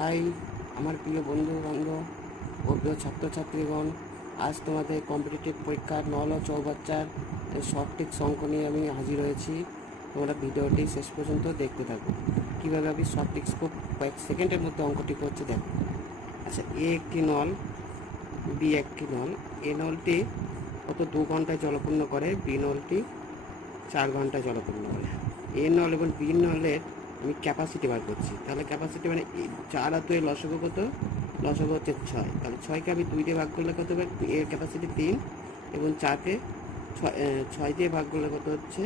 High আমার প্রিয় বন্ধু বান্ধব ও প্রিয় ছাত্রছাত্রীগণ, আজ তোমাদের কম্পিটিটিভ পরীক্ষার নল ও চৌবাচ্চার সঠিক অঙ্ক নিয়ে আমি হাজির হয়েছি। তোমরা ভিডিওটি শেষ পর্যন্ত দেখতে থাকো। কীভাবে আমি সঠিক খুব কয়েক সেকেন্ডের মধ্যে অঙ্কটি করছে দেখো। আচ্ছা, এ একটি নল, বি একটি নল। এ নলটি কত 2 ঘন্টায় জলপূর্ণ করে, বি নলটি 4 ঘন্টায় জলপূর্ণ করে। এ নল এবং বি নলের আমি ক্যাপাসিটি বার করছি। তাহলে ক্যাপাসিটি মানে 4 আর 2 লসগু কত? লসগু হচ্ছে 6। তাহলে 6কে আমি 2 দিয়ে ভাগ করলে কত হবে? এর ক্যাপাসিটি 3 এবং 4কে 6 দিয়ে ভাগ করলে কত হচ্ছে?